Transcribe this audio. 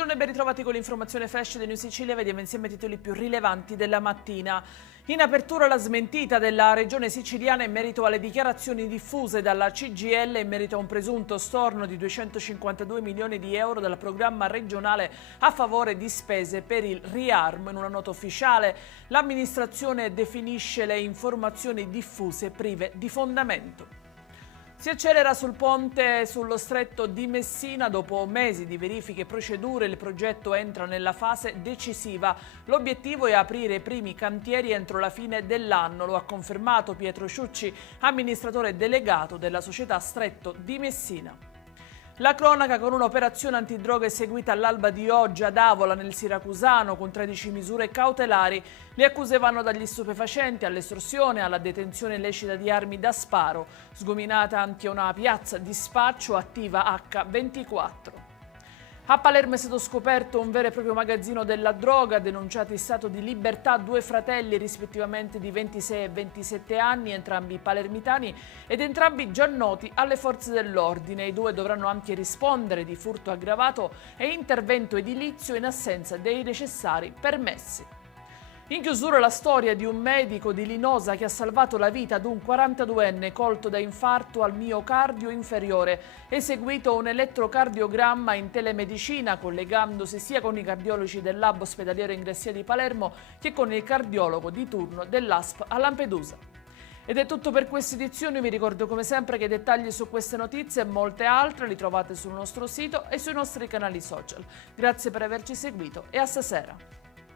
Buongiorno e ben ritrovati con l'informazione flash di New Sicilia. Vediamo insieme i titoli più rilevanti della mattina. In apertura la smentita della regione siciliana in merito alle dichiarazioni diffuse dalla CGIL in merito a un presunto storno di 252 milioni di euro dal programma regionale a favore di spese per il riarmo. In una nota ufficiale l'amministrazione definisce le informazioni diffuse prive di fondamento. Si accelera sul ponte sullo stretto di Messina. Dopo mesi di verifiche e procedure, il progetto entra nella fase decisiva. L'obiettivo è aprire i primi cantieri entro la fine dell'anno, lo ha confermato Pietro Ciucci, amministratore delegato della società Stretto di Messina. La cronaca con un'operazione antidroga eseguita all'alba di oggi ad Avola nel Siracusano con 13 misure cautelari. Le accuse vanno dagli stupefacenti all'estorsione alla detenzione illecita di armi da sparo, sgominata anche una piazza di spaccio attiva H24. A Palermo è stato scoperto un vero e proprio magazzino della droga, denunciati in stato di libertà due fratelli rispettivamente di 26 e 27 anni, entrambi palermitani ed entrambi già noti alle forze dell'ordine. I due dovranno anche rispondere di furto aggravato e intervento edilizio in assenza dei necessari permessi. In chiusura la storia di un medico di Linosa che ha salvato la vita ad un 42enne colto da infarto al miocardio inferiore, eseguito un elettrocardiogramma in telemedicina collegandosi sia con i cardiologi del Lab Ospedaliero Ingressia di Palermo che con il cardiologo di turno dell'ASP a Lampedusa. Ed è tutto per questa edizione, vi ricordo come sempre che i dettagli su queste notizie e molte altre li trovate sul nostro sito e sui nostri canali social. Grazie per averci seguito e a stasera.